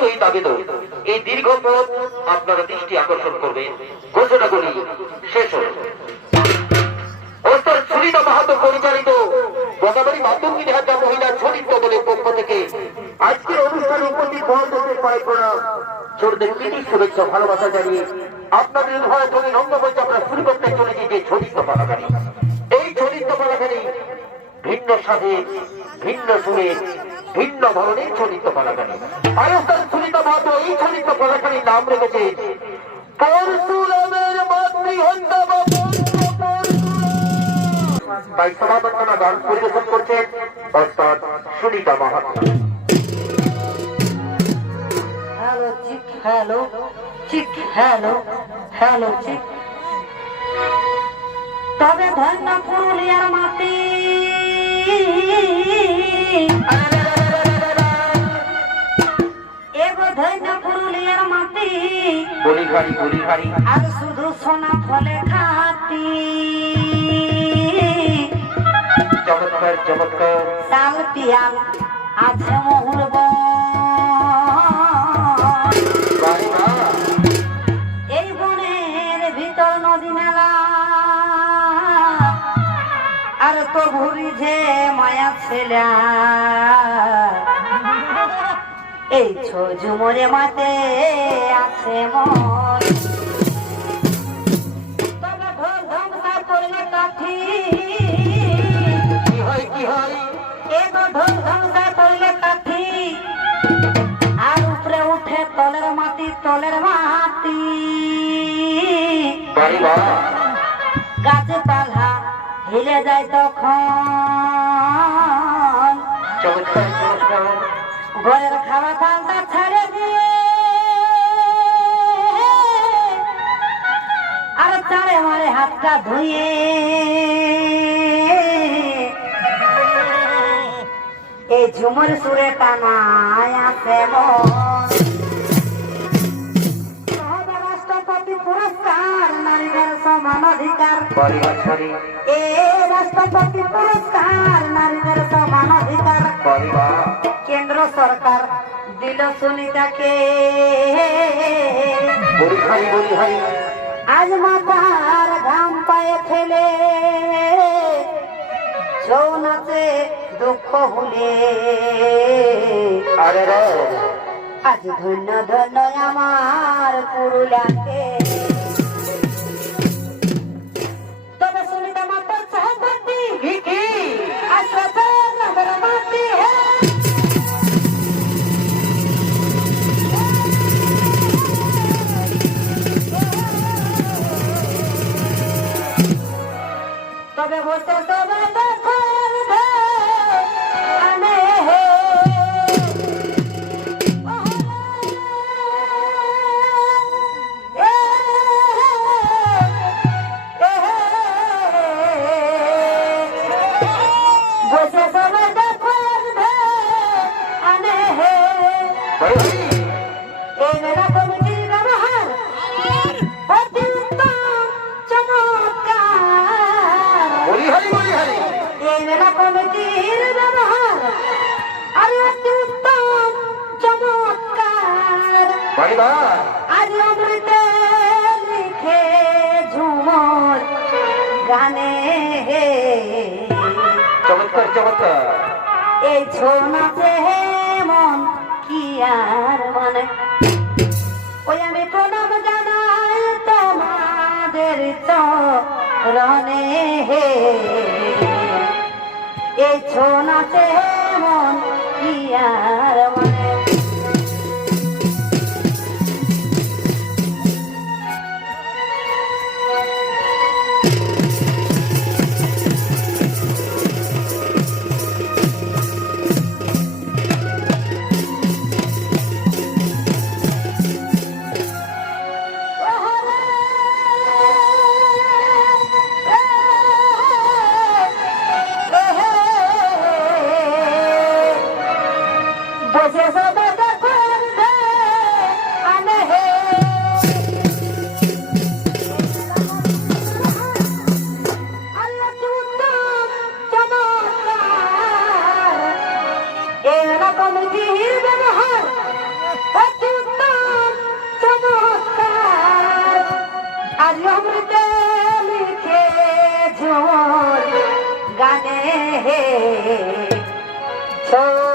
সহিত আবেদন এই দীর্ঘ পথ আপনারা দৃষ্টি আকর্ষণ করবেন। ঘোষণাগুলি শেষ হল। ওস্তাদ সুনিতা মাহাতো পরিচালিত বগাবাড়ি মাতঙ্গী নেহাটা মহিলা ছড়িত দলের পক্ষ থেকে আজকের অনুষ্ঠানে উপস্থিত বড়দের পায়ে প্রণাম, ছোটদের প্রীতি শুভেচ্ছা ভালোবাসা জানিয়ে আপনাদের ভয় তুমি নন্দ বলতে আমরা শুরু করতে চলেছি যে ছড়িত পালাখানি। এই ছড়িত পালাখানি ভিন্ন স্বাদে ভিন্ন সুরে ভিন্ন ধরনের ছড়িত পালাখানি। আর ওস্তাদ সুনিতা মাহাতো এই ছড়িত পালাখানির নাম রেখেছে পরশুরামের মাতৃহত্যা বা তাই সমাবর্তনা গান পরিবেশন করছেন ওস্তাদ সুনিতা মাহাতো। হ্যালো চিক হ্যালো চিক হ্যালো হ্যালো চিক। তবে ধন্য পুরুলিয়ার মাটি এগো ধন্য পুরুলিয়ার মাটি বলিঘাড়ি বলিঘাড়ি আর শুধু সোনা ফলে খাতি। চমৎকার চমৎকার শাল পিয়াল আছে মহুর এই বনের ভিতর নদী নালা আর তো ঘুরি যে মায়া ছেলা এই ঝুমরে মাতে আছে মন। তবে ঢোল ঢংসা করলে কাঠি কি হয় কি হয় এগো ঢোল ঢংসা করলে কাঠি আর উপরে উঠে তলের মাটি বাড়ি বা গাছে পালা হিলে যায় তখন চমৎকার চমৎকার ঘরের খাওয়া দালটা ছেড়ে দিয়ে আর চারে মারে হাতটা ধুয়ে এই ঝুমুর সুরে টানায় আছে মন। রাষ্ট্রপতি পুরস্কার নারীদের সমান অধিকার বাড়ি বাড়ি এ রাষ্ট্রপতি পুরস্কার নারীদের সমান অধিকার বাড়ি বা কেন্দ্র সরকার দিল সুনিতাকে বলিঘাড়ি বলিঘাড়ি আজ মাতার ঘাম পায়ে ফেলে ছৌ নাচে দুঃখ ভুলে আরে রে আজ ধন্য ধন্য আমার পুরুলিয়াকে। তবে সুনিতা মাতার সহপাঠী কি কি আসবে নগর মাটি হে তবে বসে সবাই দেখবে আনে হে বসে সবাই দেখবে আনে হে বাড়ি বাড়ি এই মেলা কমিটির ব্যবহার অতি উত্তম চমৎকার। বলিঘাড়ি বলিঘাড়ি এই মেলা কমিটির ব্যবহার আর অতি উত্তম চমৎকার। বাড়ি বা আজ অমৃতে লিখে ঝুমর গানে হে চমৎকার চমৎকার এই ছৌ নাচে মন কি আর মানে। ওই আমি প্রণাম জানাই তোমাদের চরণে হে এই ছৌ নাচে মন কি আর মানে। বসে ছোট